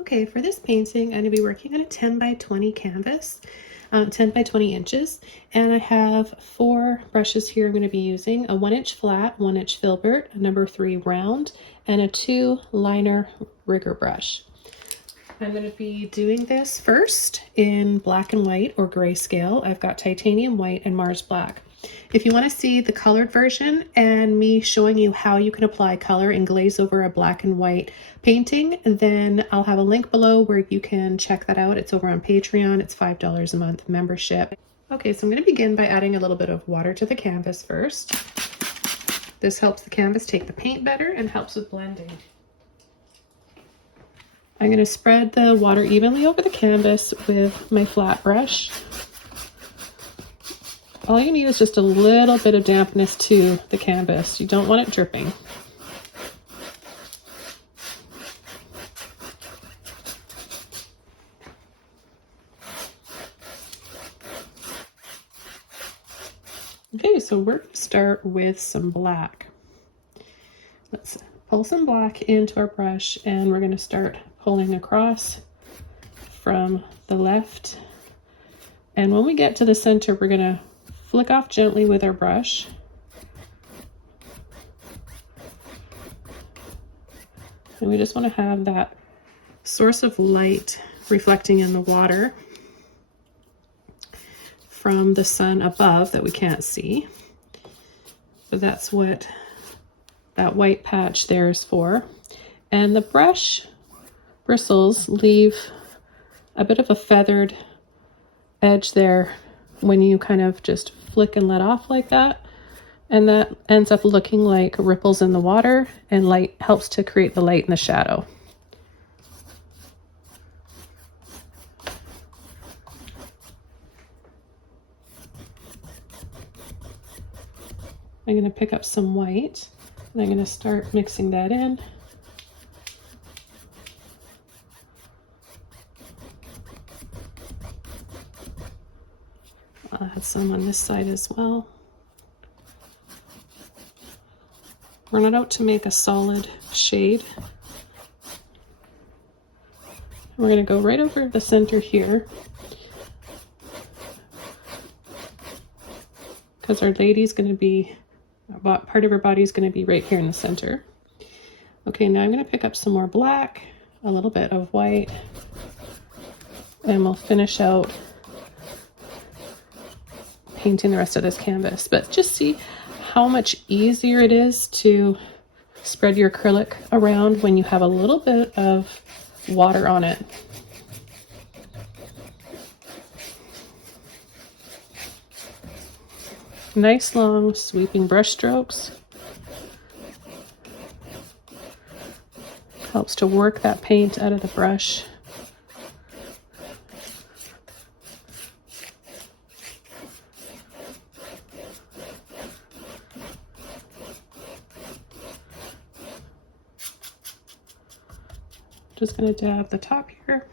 Okay, for this painting, I'm going to be working on a 10 by 20 canvas, 10 by 20 inches, and I have 4 brushes here I'm going to be using, a 1-inch flat, 1-inch filbert, a number 3 round, and a 2 liner rigger brush. I'm going to be doing this first in black and white or grayscale. I've got titanium white and Mars black. If you want to see the colored version and me showing you how you can apply color and glaze over a black and white painting, then I'll have a link below where you can check that out. It's over on Patreon. It's $5 a month membership. Okay, so I'm going to begin by adding a little bit of water to the canvas first. This helps the canvas take the paint better and helps with blending. I'm going to spread the water evenly over the canvas with my flat brush. All you need is just a little bit of dampness to the canvas. You don't want it dripping. Okay, so we're going to start with some black. Let's pull some black into our brush and we're going to start pulling across from the left. And when we get to the center, we're going to flick off gently with our brush. And we just want to have that source of light reflecting in the water from the sun above that we can't see. But that's what that white patch there is for. And the brush bristles leave a bit of a feathered edge there when you kind of just flick and let off like that. And that ends up looking like ripples in the water, and light helps to create the light and the shadow. I'm going to pick up some white and I'm going to start mixing that in. I'll add some on this side as well. We're not out to make a solid shade. We're going to go right over the center here, because our lady's going to be, part of her body is going to be right here in the center. Okay, now I'm going to pick up some more black, a little bit of white, and we'll finish out painting the rest of this canvas. But just see how much easier it is to spread your acrylic around when you have a little bit of water on it. Nice long sweeping brush strokes. Helps to work that paint out of the brush. Just going to dab the top here.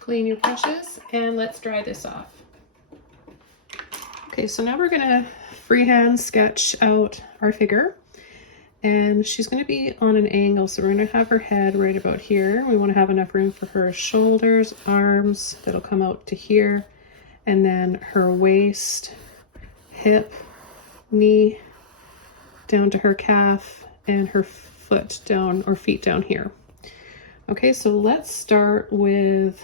Clean your brushes and let's dry this off. Okay, so now we're going to freehand sketch out our figure, and she's going to be on an angle, so we're going to have her head right about here. We want to have enough room for her shoulders, arms that'll come out to here, and then her waist, hip, knee down to her calf, and her foot down, or feet down here. Okay, so let's start with,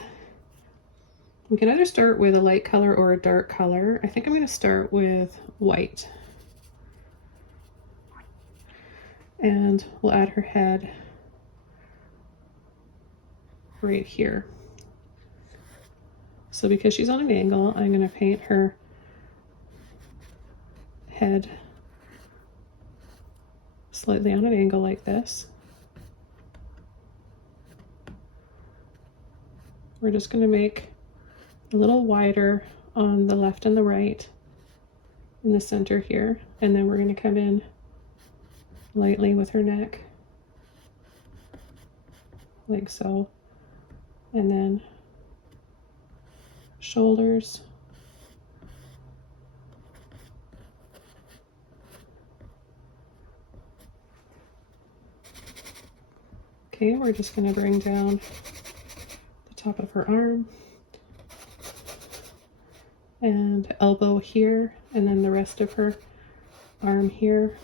we can either start with a light color or a dark color. I think I'm going to start with white. And we'll add her head right here. So because she's on an angle, I'm going to paint her head slightly on an angle like this. We're just going to make a little wider on the left and the right in the center here, and then we're going to come in lightly with her neck like so, and then shoulders, okay. We're just going to bring down the top of her arm and elbow here, and then the rest of her arm here.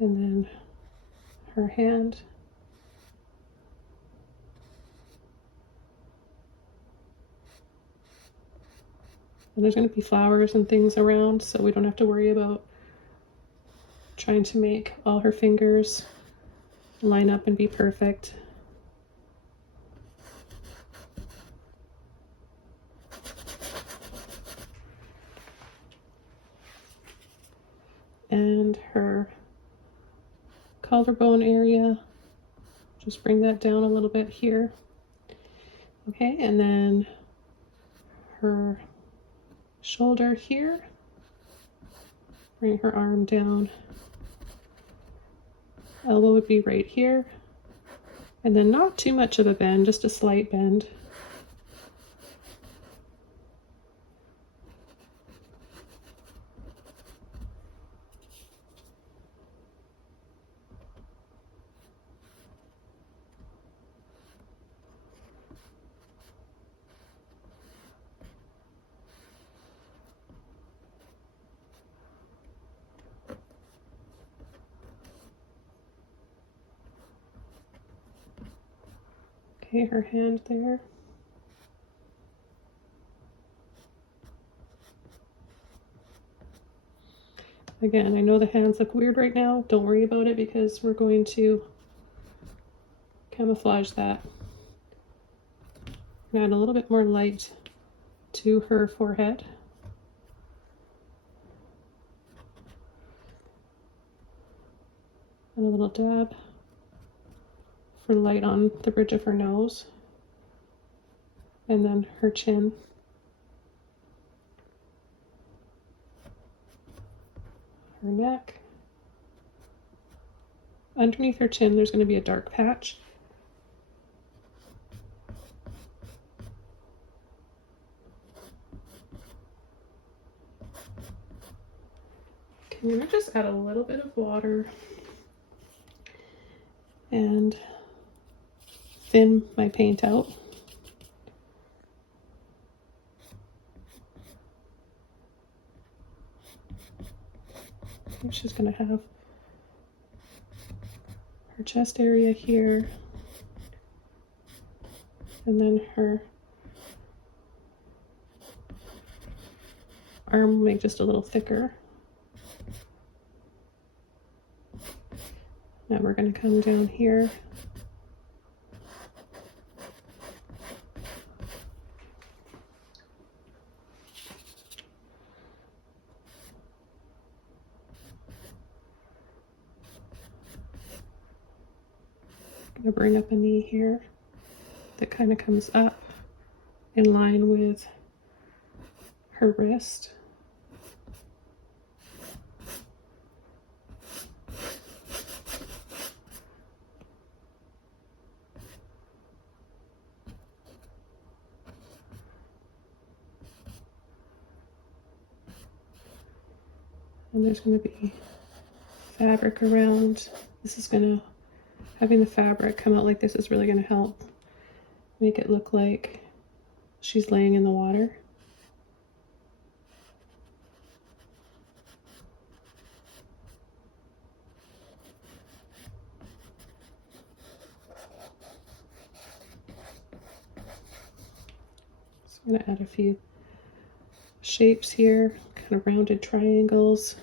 And then her hand. And there's going to be flowers and things around, so we don't have to worry about trying to make all her fingers line up and be perfect. And her collarbone area, just bring that down a little bit here. Okay, and then her shoulder here, bring her arm down. Elbow would be right here, and then not too much of a bend, just a slight bend. Okay, her hand there. Again, I know the hands look weird right now. Don't worry about it because we're going to camouflage that. Add a little bit more light to her forehead. And a little dab for light on the bridge of her nose. And then her chin. Her neck. Underneath her chin, there's going to be a dark patch. Okay, I'm going to just add a little bit of water and thin my paint out. She's going to have her chest area here, and then her arm will make just a little thicker. Now we're going to come down here. I'm going to bring up a knee here that kind of comes up in line with her wrist. And there's going to be fabric around. This is going to, having the fabric come out like this is really going to help make it look like she's laying in the water. So I'm going to add a few shapes here, kind of rounded triangles.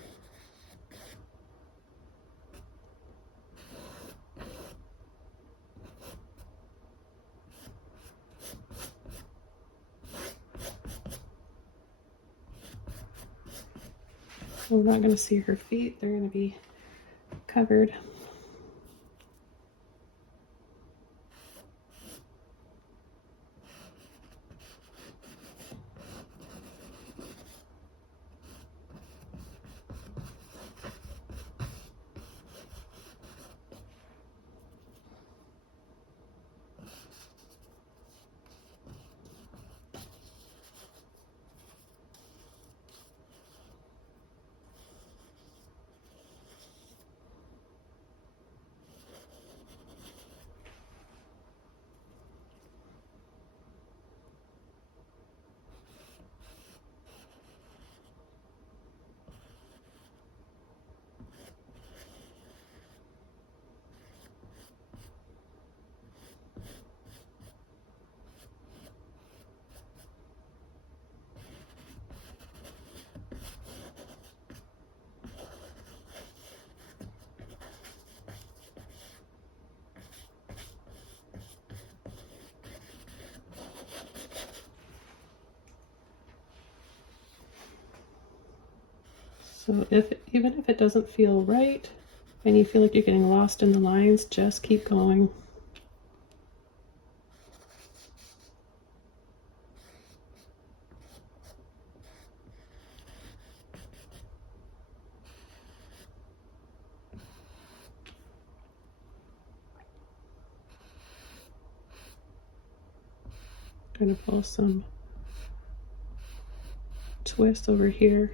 We're not going to see her feet. They're going to be covered. So even if it doesn't feel right and you feel like you're getting lost in the lines, just keep going. I'm going to pull some twists over here.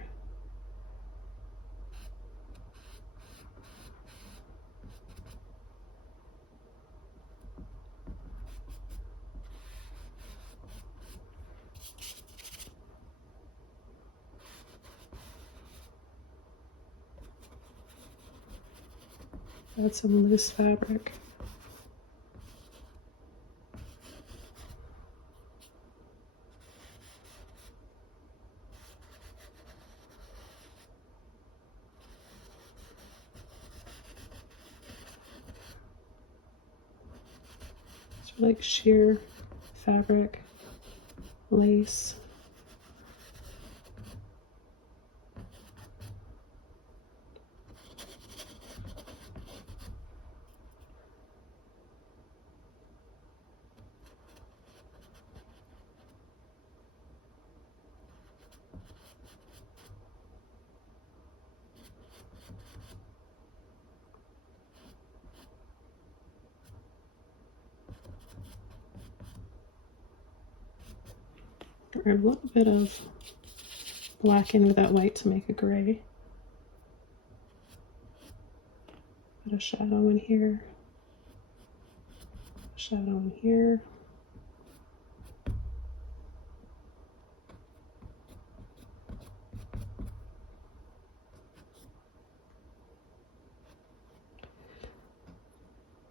Add some loose fabric. It's like sheer fabric, lace. Or a little bit of black in with that white to make a gray. Put a shadow in here, shadow in here.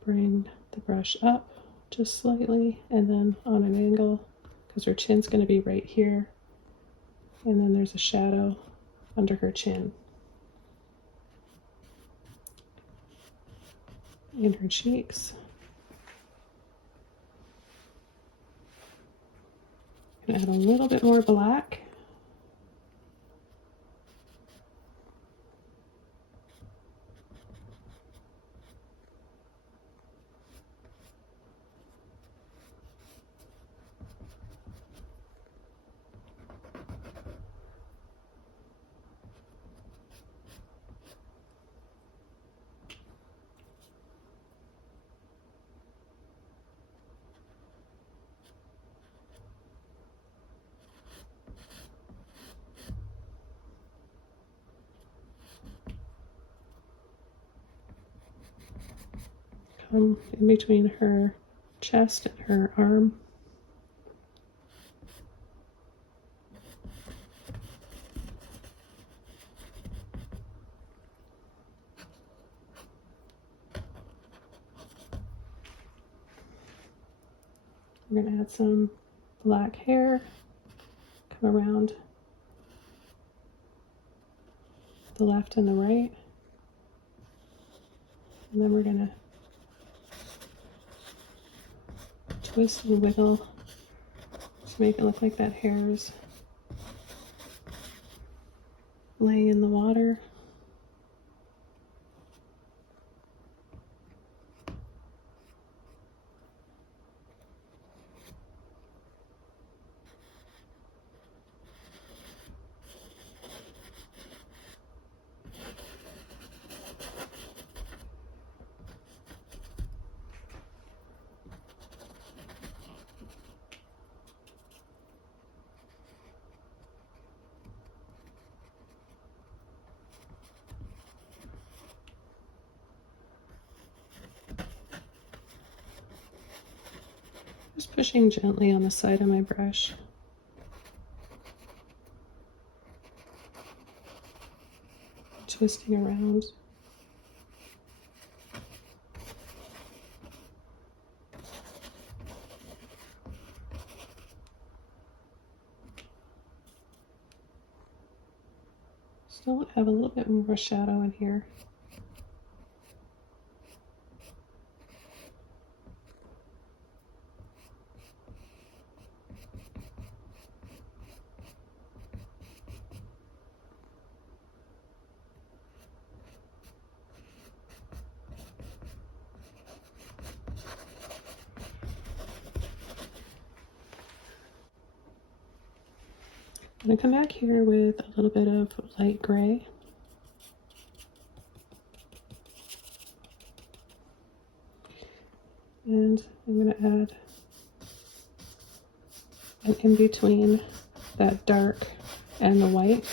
Bring the brush up just slightly and then on an angle, because her chin's going to be right here, and then there's a shadow under her chin. In her cheeks. I'm going to add a little bit more black. Come in between her chest and her arm. We're going to add some black hair, come around the left and the right, and then we're going to twist and wiggle to make it look like that hair is laying in the water. Just pushing gently on the side of my brush. Twisting around. Still have a little bit more shadow in here. I'm going to come back here with a little bit of light gray. And I'm going to add an in-between that dark and the white.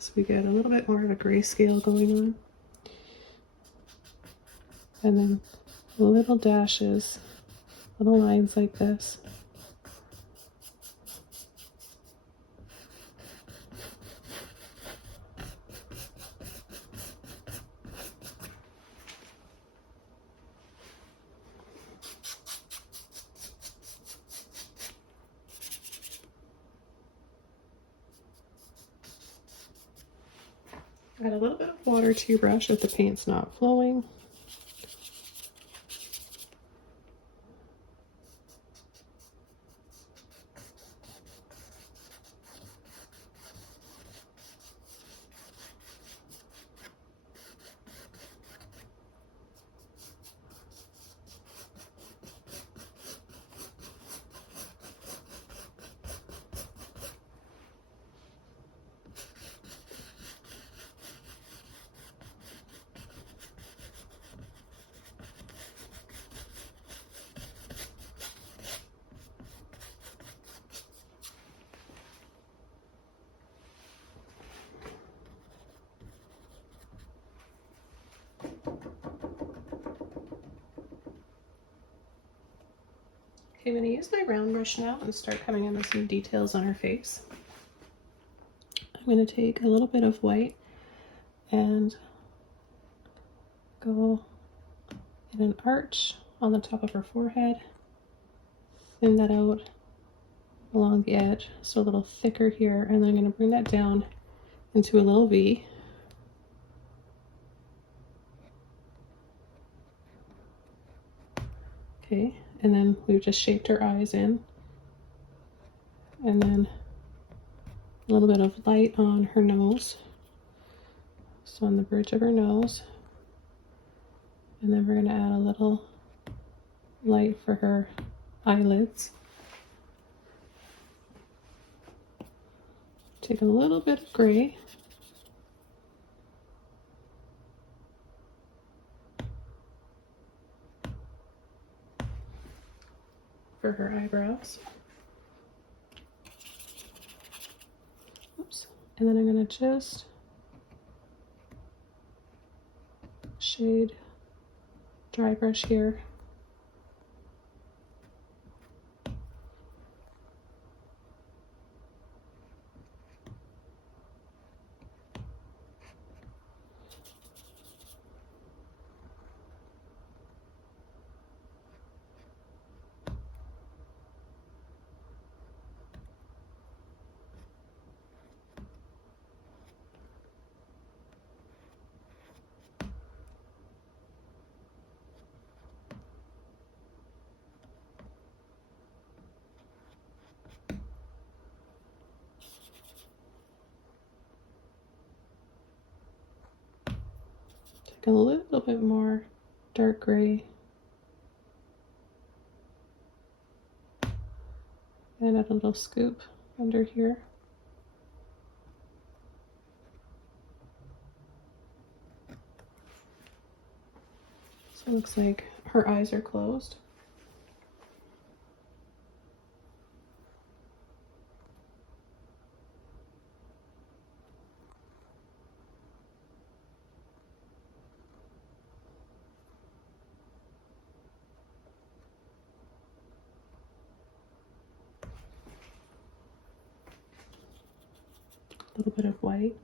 So we get a little bit more of a grayscale going on. And then little dashes, little lines like this. Add a little bit of water to your brush if the paint's not flowing. Okay, I'm going to use my round brush now and start coming in with some details on her face. I'm going to take a little bit of white and go in an arch on the top of her forehead, thin that out along the edge, so a little thicker here, and then I'm going to bring that down into a little V. Okay, and then we've just shaped her eyes in, and then a little bit of light on her nose, so on the bridge of her nose, and then we're going to add a little light for her eyelids. Take a little bit of gray, for her eyebrows. Oops. And then I'm going to just shade dry brush here. Take a little bit more dark gray and add a little scoop under here. So it looks like her eyes are closed. A little bit of white.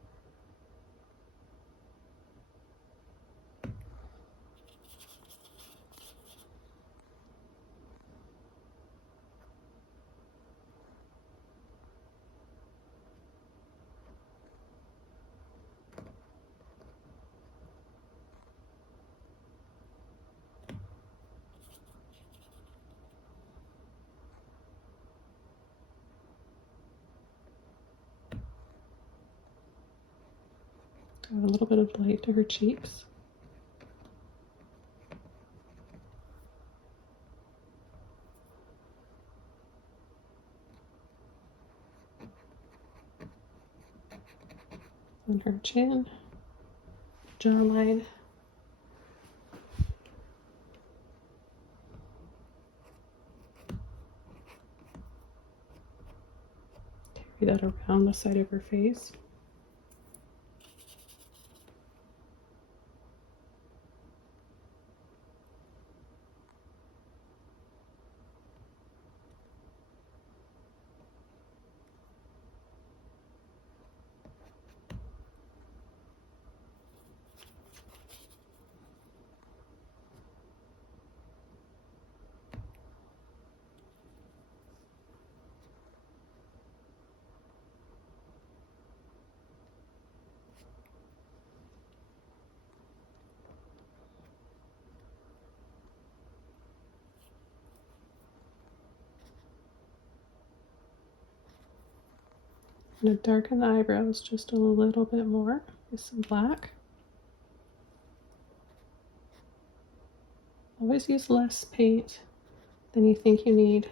Add a little bit of light to her cheeks. On her chin, jawline. Carry that around the side of her face. I'm going to darken the eyebrows just a little bit more with some black. Always use less paint than you think you need.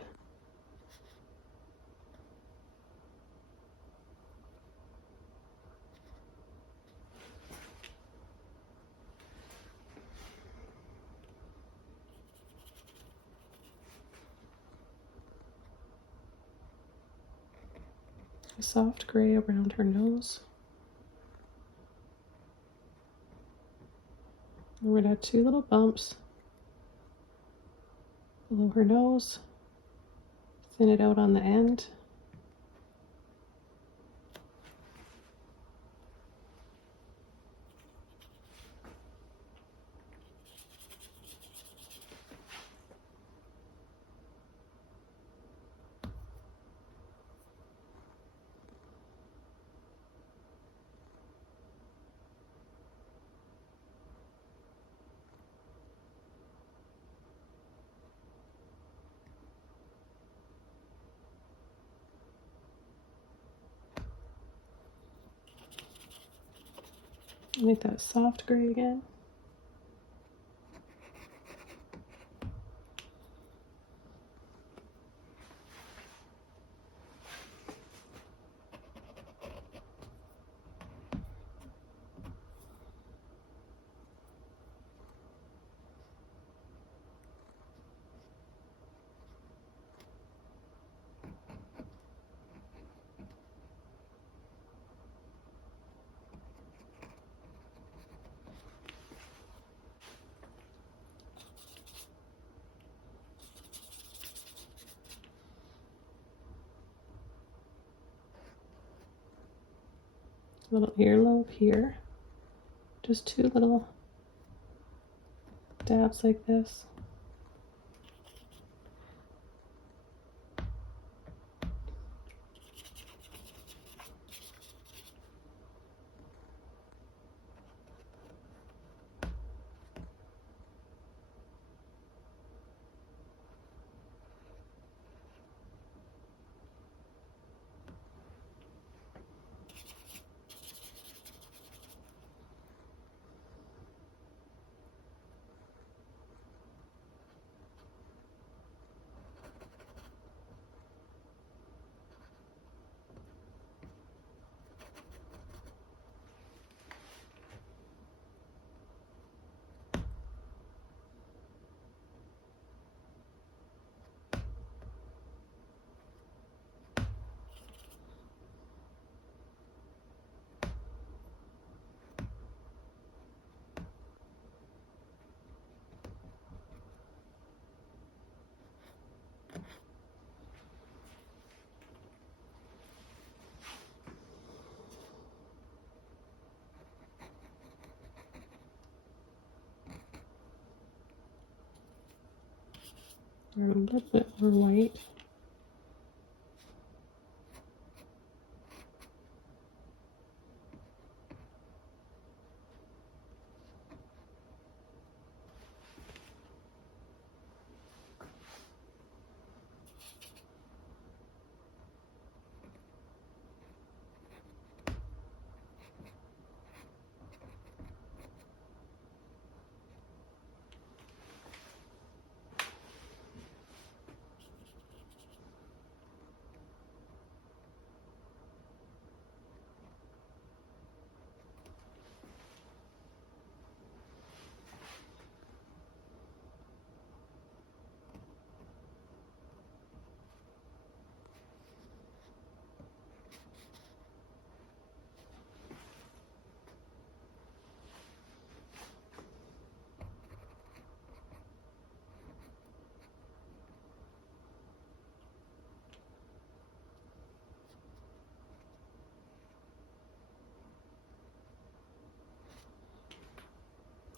A soft gray around her nose. And we're going to add 2 little bumps below her nose. Thin it out on the end. Make that soft gray again. Little earlobe here. Just 2 little dabs like this. a little bit more white.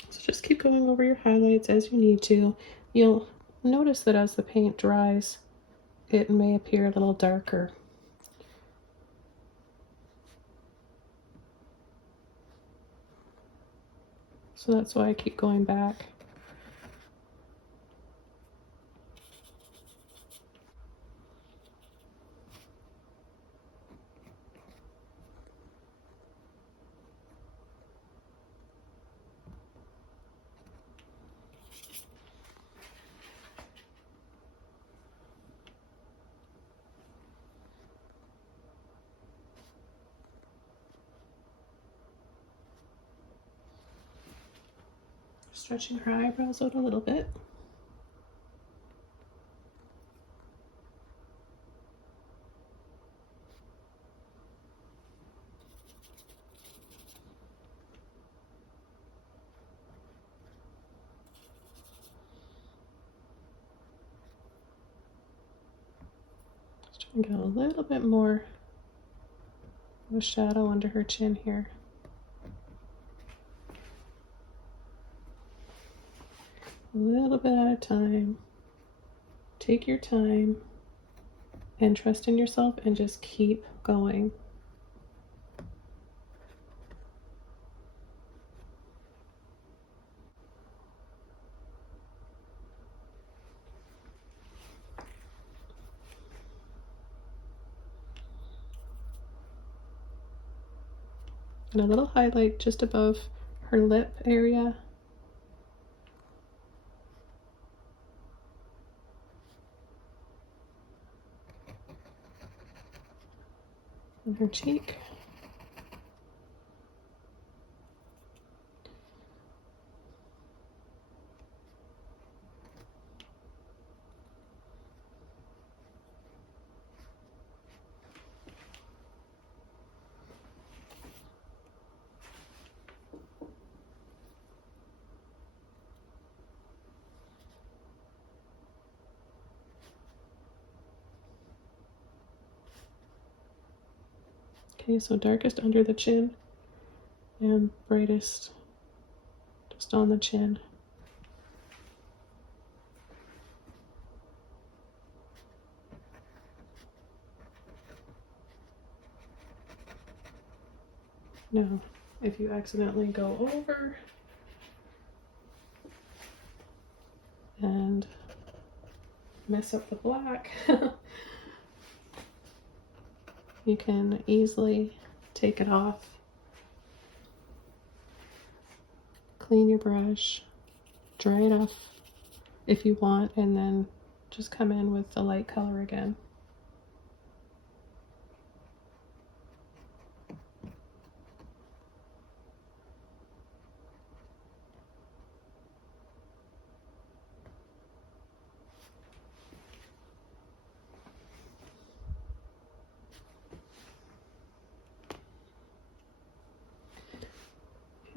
So just keep going over your highlights as you need to. You'll notice that as the paint dries, it may appear a little darker. So that's why I keep going back. Stretching her eyebrows out a little bit. Just trying to get a little bit more of a shadow under her chin here. A little bit at a time. Take your time and trust in yourself and just keep going. And a little highlight just above her lip area. And her cheek. Okay, so darkest under the chin and brightest just on the chin. Now, if you accidentally go over and mess up the black, you can easily take it off. Clean your brush, dry it off if you want, and then just come in with the light color again.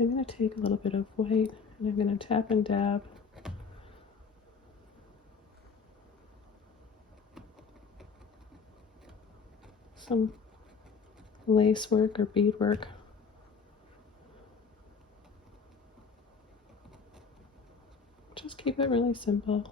I'm going to take a little bit of white and I'm going to tap and dab some lace work or bead work. Just keep it really simple.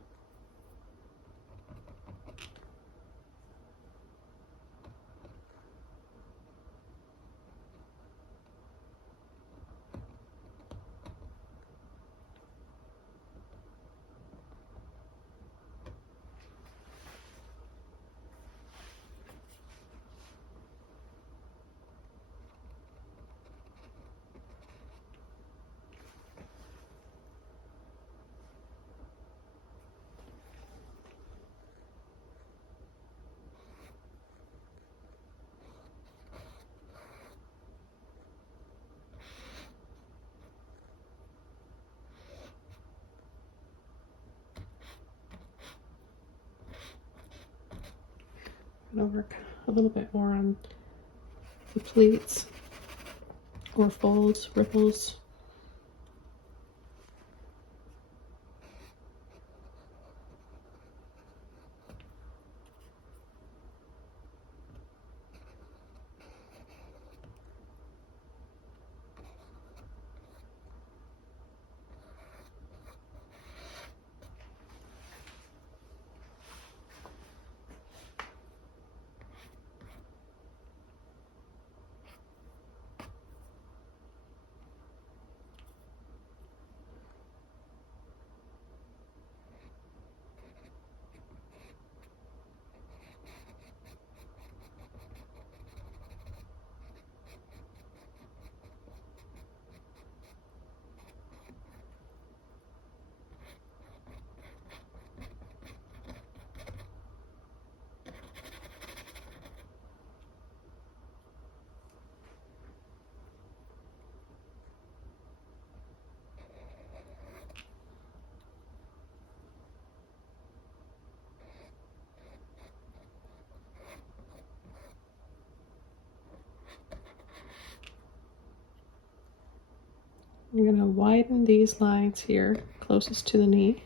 going to work a little bit more on the pleats or folds, ripples. I'm going to widen these lines here closest to the knee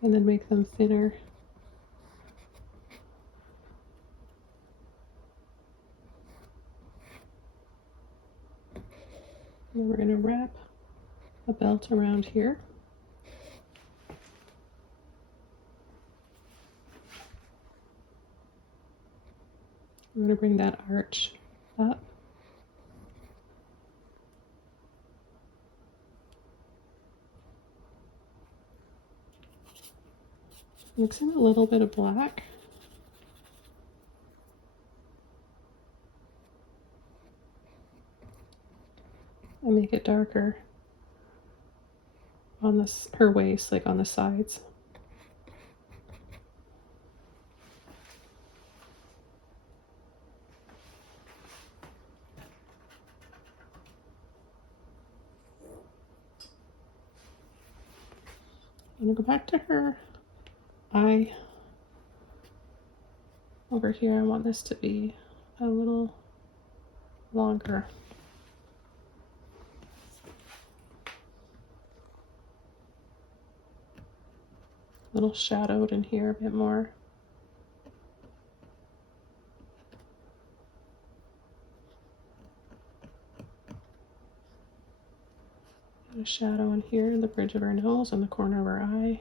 and then make them thinner. And we're going to wrap a belt around here. I'm going to bring that arch up. Mix in a little bit of black. And make it darker on this, her waist, like on the sides. I'm gonna go back to her eye. Over here, I want this to be a little longer. A little shadowed in here a bit more. A shadow in here, the bridge of her nose and the corner of her eye.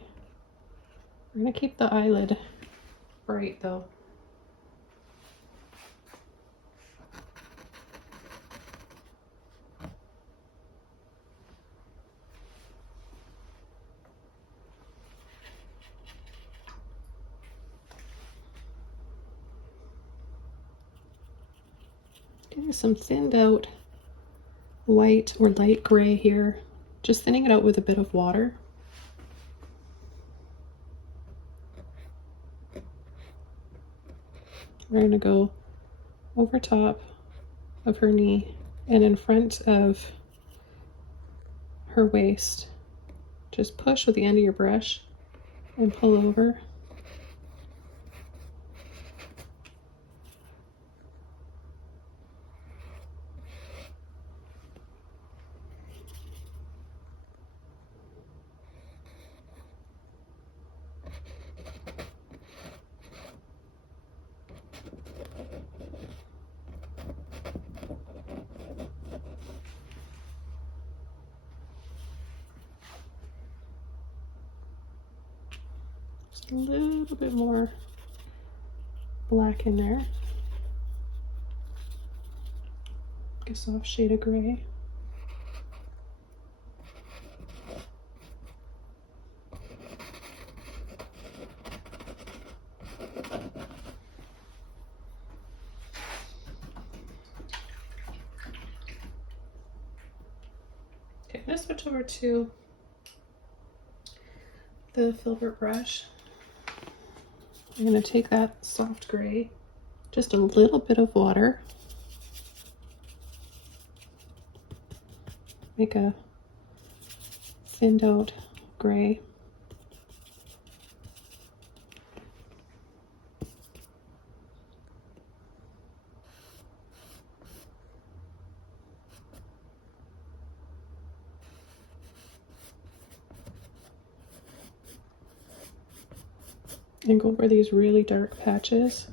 We're going to keep the eyelid bright though. Getting some thinned out white or light gray here. Just thinning it out with a bit of water. We're going to go over top of her knee and in front of her waist. Just push with the end of your brush and pull over. Just a little bit more black in there. A soft shade of gray. Okay, I'm going to switch over to the filbert brush. I'm going to take that soft gray, just a little bit of water, make a thinned out gray. and go over these really dark patches.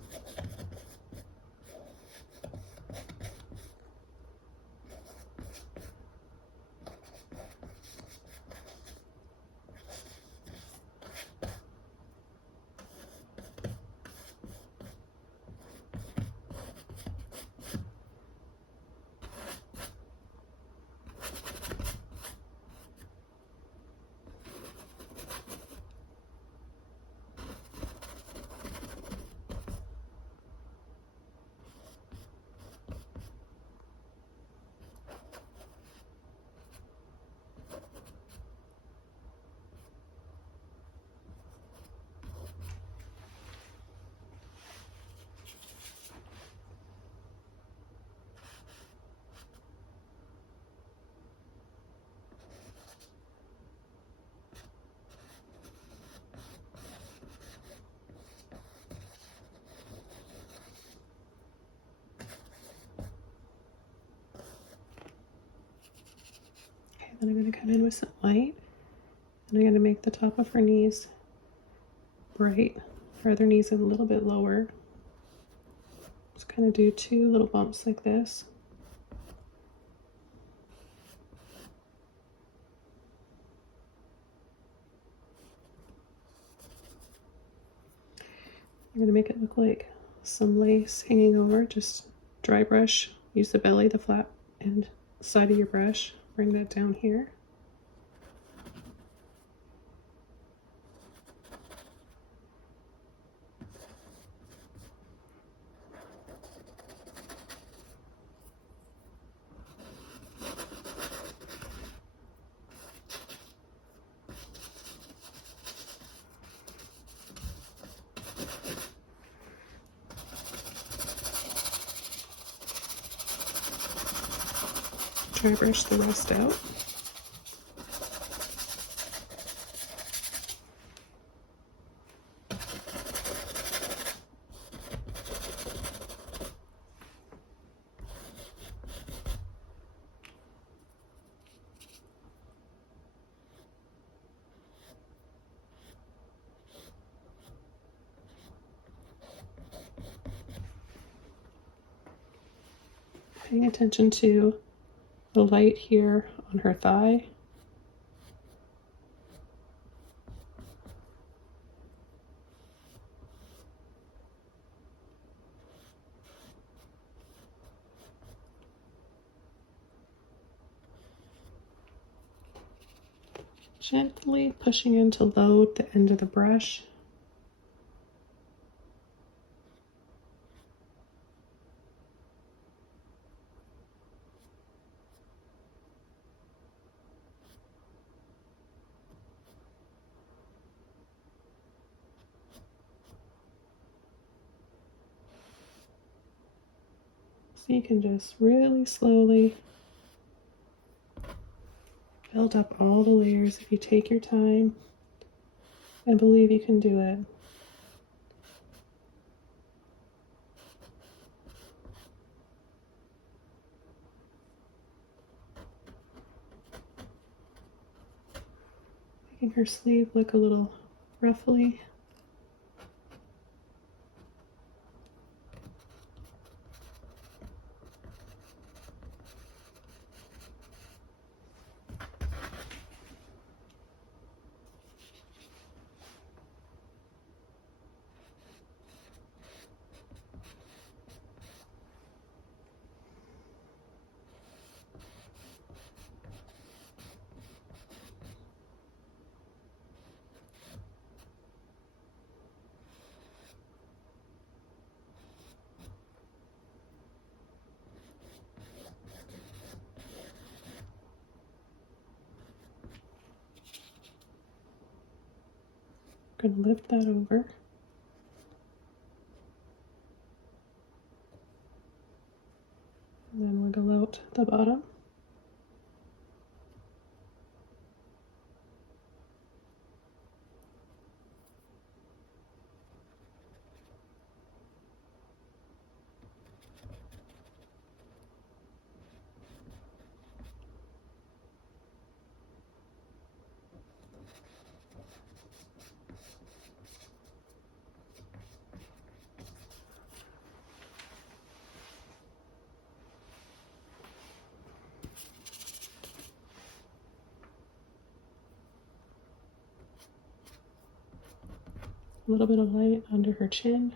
Then I'm going to come in with some white, and I'm going to make the top of her knees bright. Her other knees a little bit lower. Just kind of do 2 little bumps like this. I'm going to make it look like some lace hanging over. Just dry brush, use the belly, the flat and side of your brush. Bring that down here. Dry brush the rest out. Paying attention to the light here on her thigh. Gently pushing in to load the end of the brush. So you can just really slowly build up all the layers if you take your time and believe you can do it. Making her sleeve look a little ruffly. I'm going to lift that over. And then wiggle out the bottom. A little bit of light under her chin.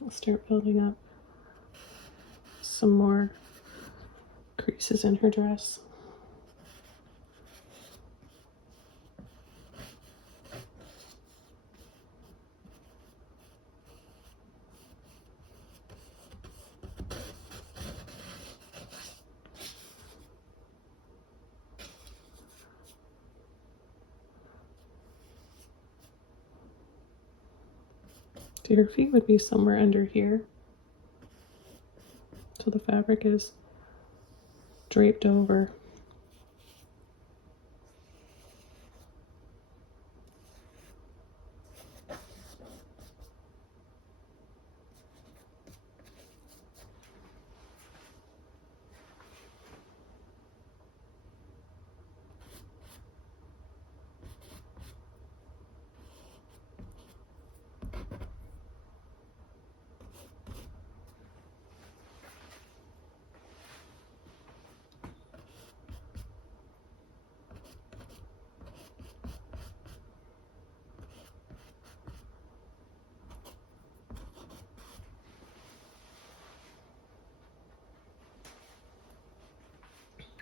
I'll start building up some more creases in her dress. So her feet would be somewhere under here. So the fabric is draped over.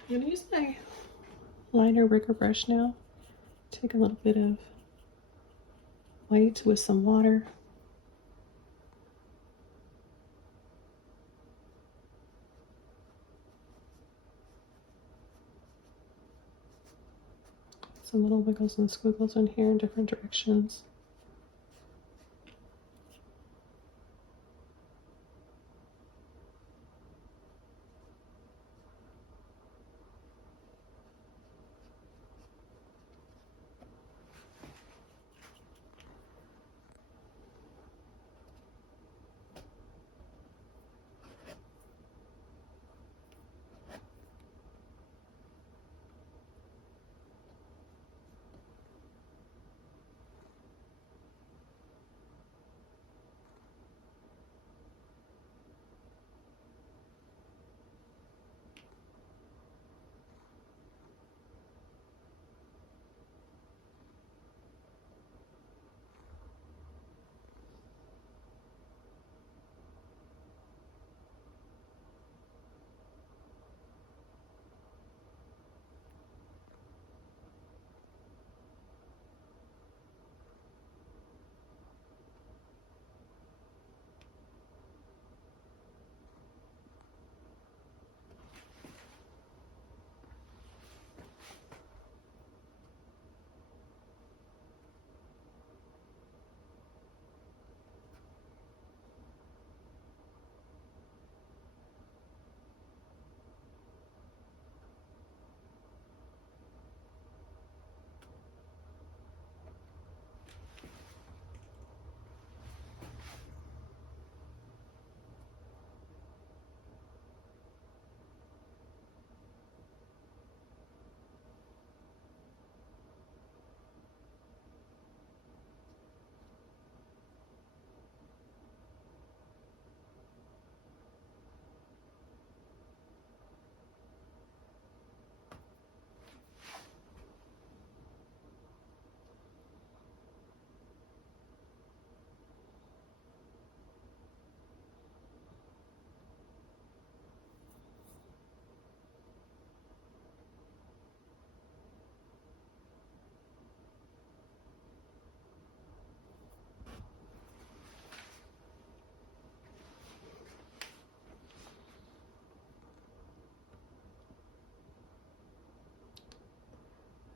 I'm gonna use my liner rigger brush now. Take a little bit of white with some water. Some little wiggles and squiggles in here in different directions.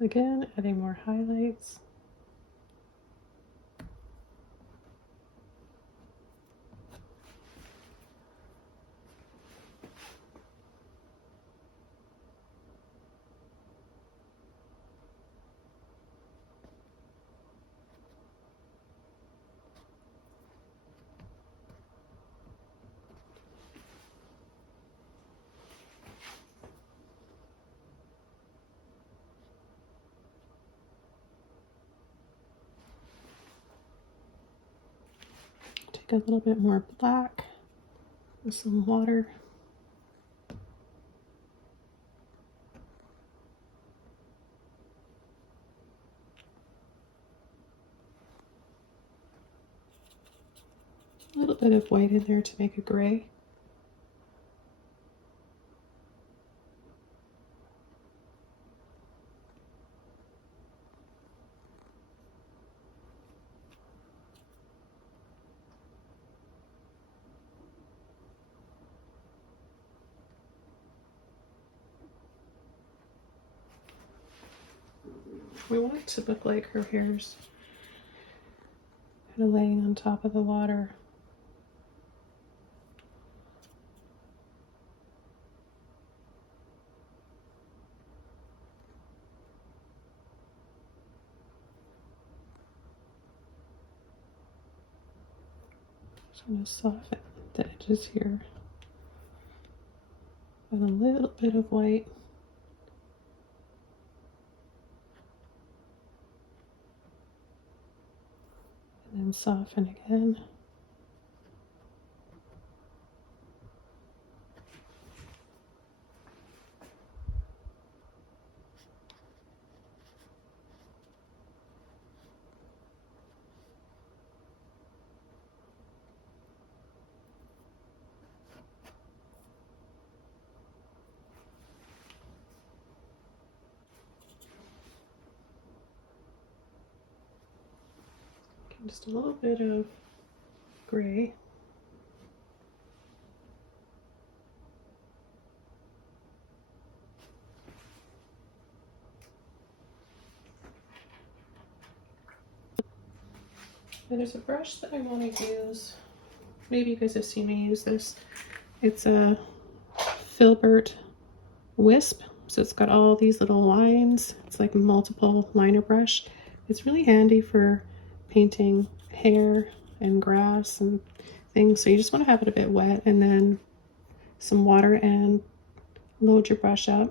Again, adding more highlights. Get a little bit more black with some water. A little bit of white in there to make a gray. We want it to look like her hair's kind of laying on top of the water. So I'm going to soften the edges here with a little bit of white. And then soften again. Just a little bit of gray. And there's a brush that I want to use. Maybe you guys have seen me use this. It's a Filbert Wisp. So it's got all these little lines. It's like a multiple liner brush. It's really handy for painting hair and grass and things. So you just want to have it a bit wet and then some water and load your brush up.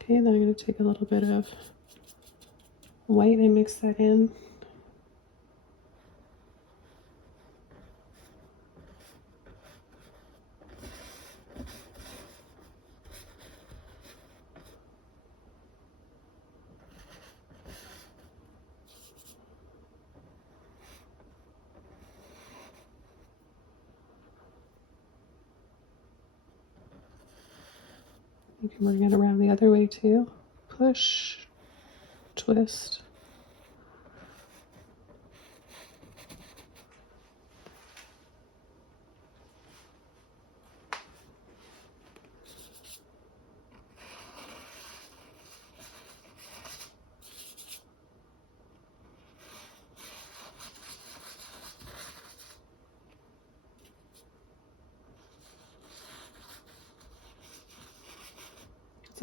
Okay, then I'm going to take a little bit of white and mix that in. You can bring it around the other way too. Push, twist.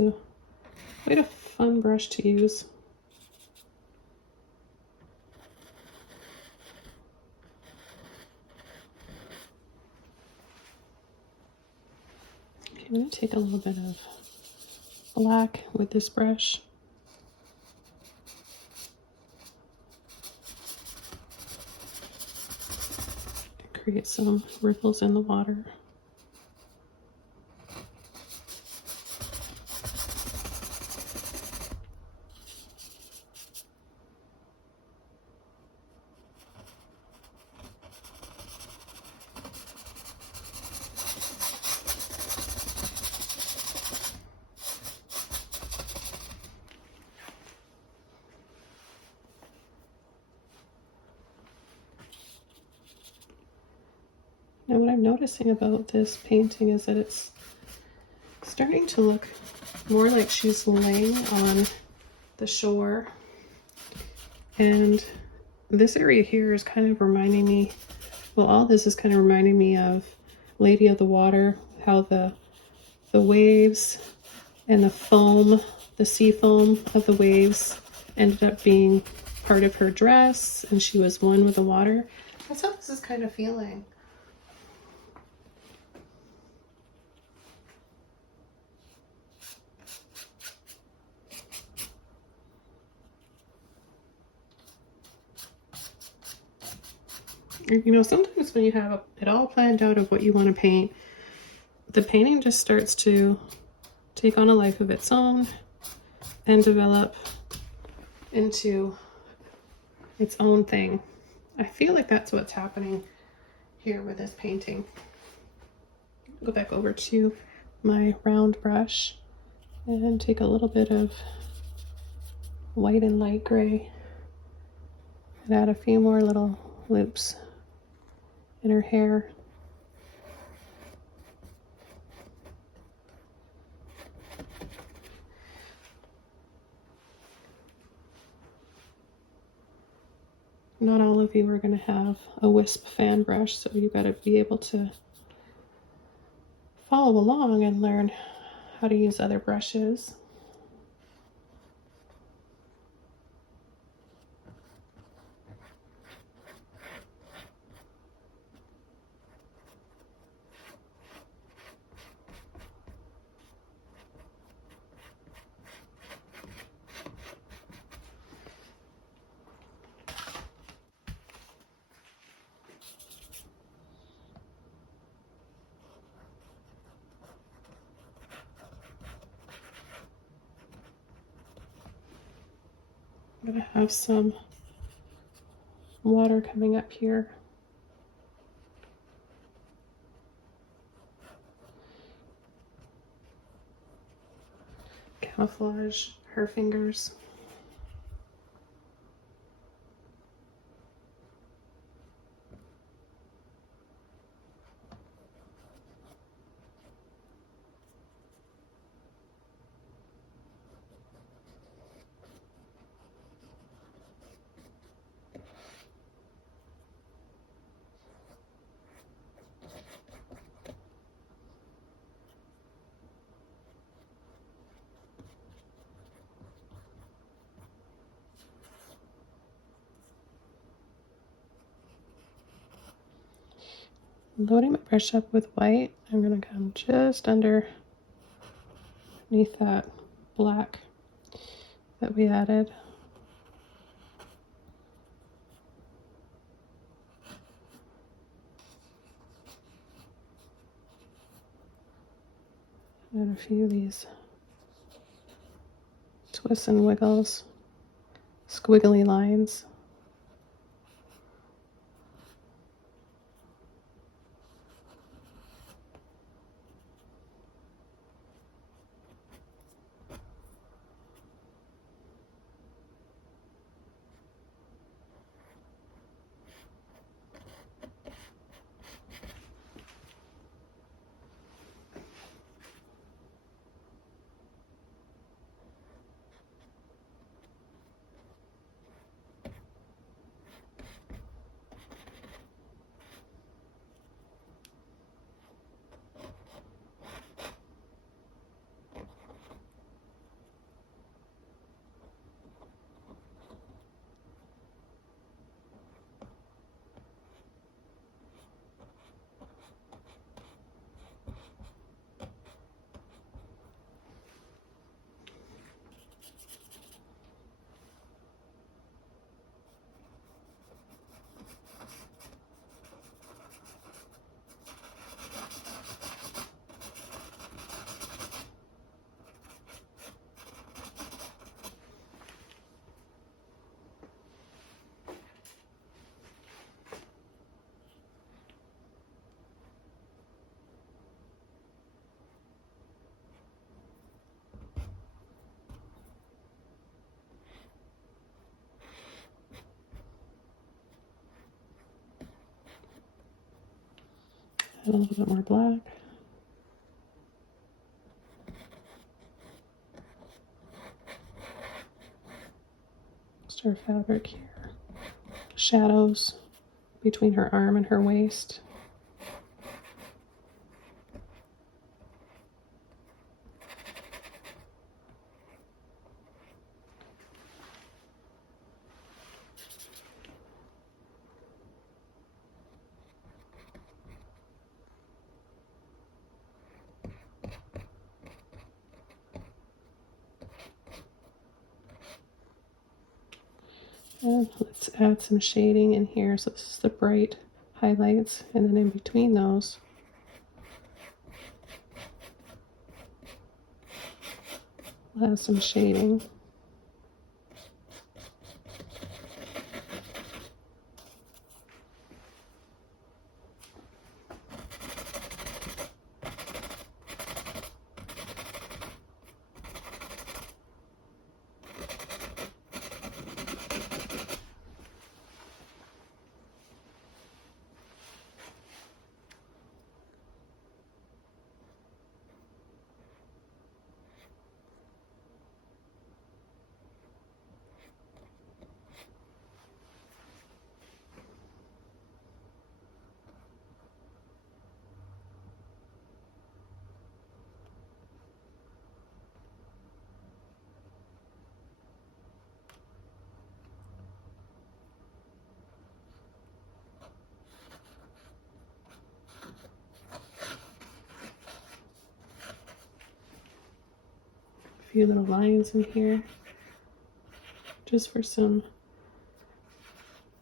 It's quite a fun brush to use. Okay, I'm going to take a little bit of black with this brush. Create some ripples in the water. Now what I'm noticing about this painting is that it's starting to look more like she's laying on the shore. And this area here is kind of reminding me, well, all this is kind of reminding me of Lady of the Water, how the waves and the foam, the sea foam of the waves ended up being part of her dress and she was one with the water. That's how this is kind of feeling. You know, sometimes when you have it all planned out of what you want to paint, the painting just starts to take on a life of its own and develop into its own thing. I feel like that's what's happening here with this painting. Go back over to my round brush and take a little bit of white and light gray and add a few more little loops in her hair. Not all of you are going to have a wisp fan brush, so you got to be able to follow along and learn how to use other brushes. I'm going to have some water coming up here. Camouflage her fingers. Loading my brush up with white, I'm going to come just underneath that black that we added. And a few of these twists and wiggles, squiggly lines. Add a little bit more black. Just her fabric here. Shadows between her arm and her waist. And let's add some shading in here. So this is the bright highlights, and then in between those, we'll have some shading. A few little lines in here, just for some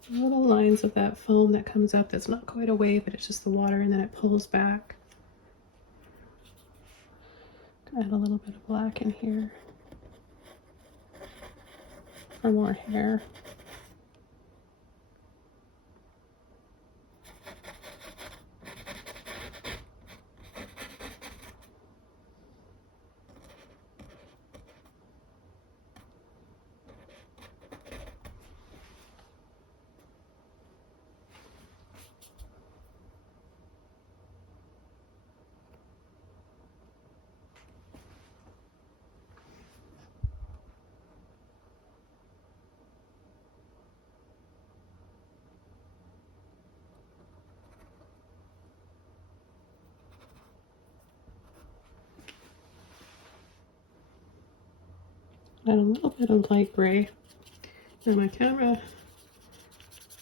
little lines of that foam that comes up. That's not quite a wave, but it's just the water, and then it pulls back. Add a little bit of black in here for more hair. Add a little bit of light gray. Now my camera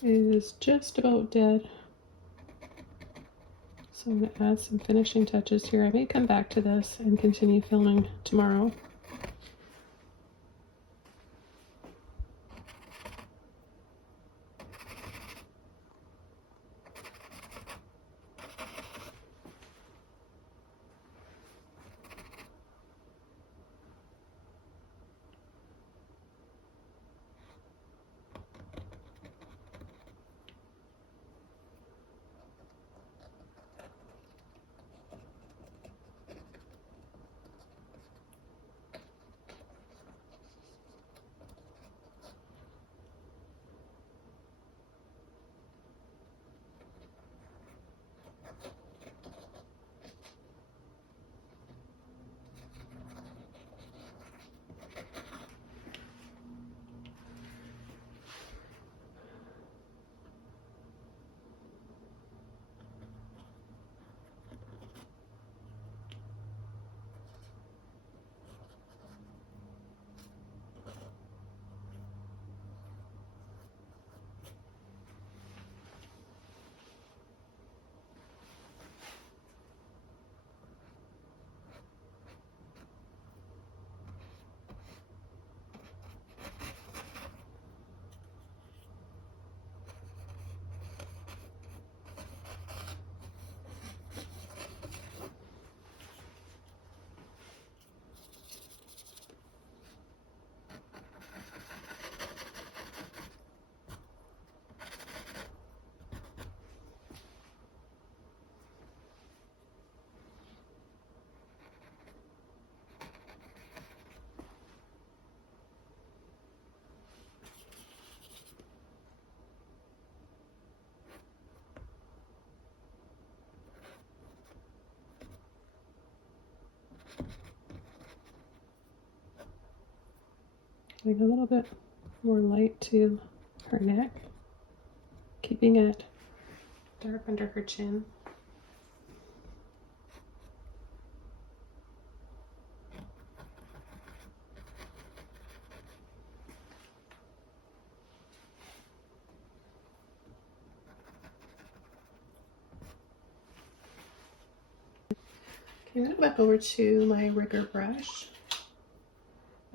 is just about dead, so I'm going to add some finishing touches here. I may come back to this and continue filming tomorrow. Adding a little bit more light to her neck, keeping it dark under her chin. Okay, I'm going to go back over to my rigger brush.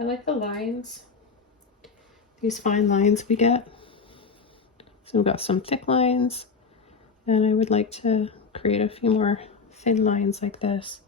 I like the lines these fine lines we get. So we've got some thick lines, and I would like to create a few more thin lines like this.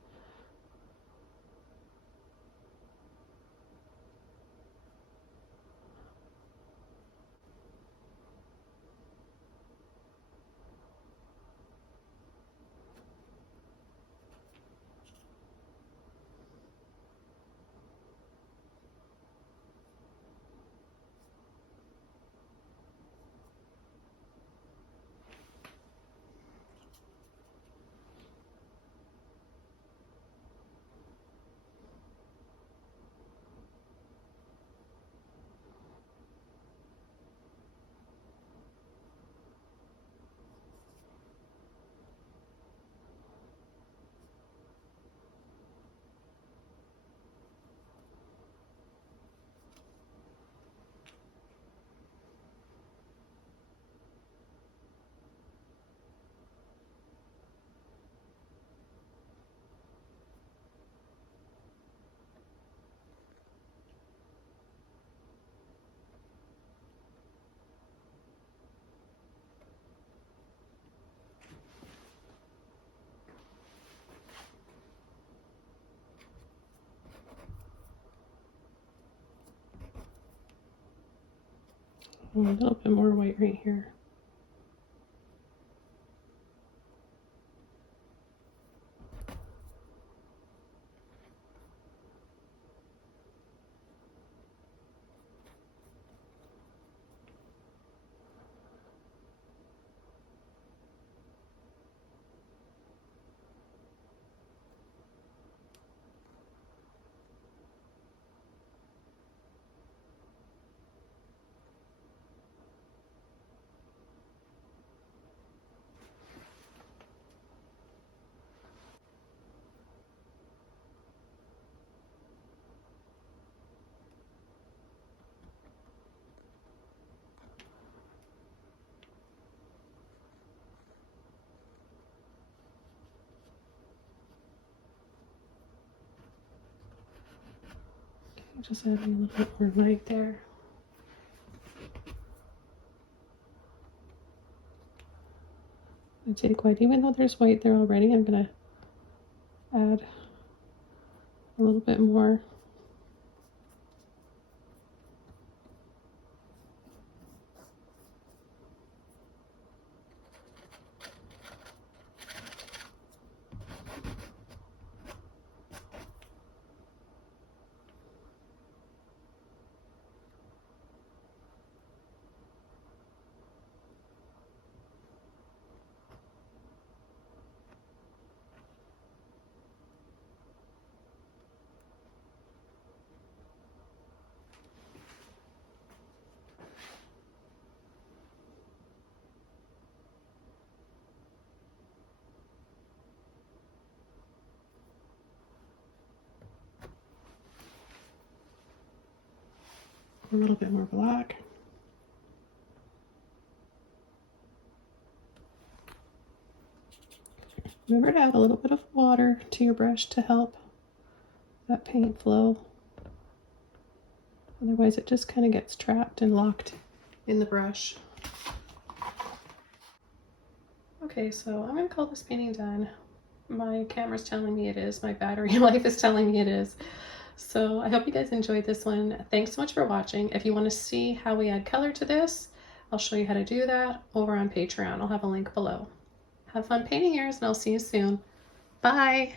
A little bit more white right here. Just adding a little bit more white there. I take white, even though there's white there already, I'm gonna add a little bit more. A little bit more black. Remember to add a little bit of water to your brush to help that paint flow. Otherwise it just kind of gets trapped and locked in the brush. Okay, so I'm going to call this painting done. My camera's telling me it is. My battery life is telling me it is. So I hope you guys enjoyed this one. Thanks so much for watching. If you want to see how we add color to this, I'll show you how to do that over on Patreon. I'll have a link below. Have fun painting yours, and I'll see you soon. Bye!